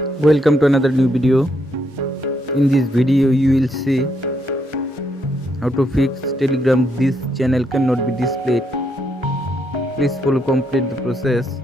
Welcome to another new video. In this video you will see how to fix Telegram this channel cannot be displayed. Please follow complete the process.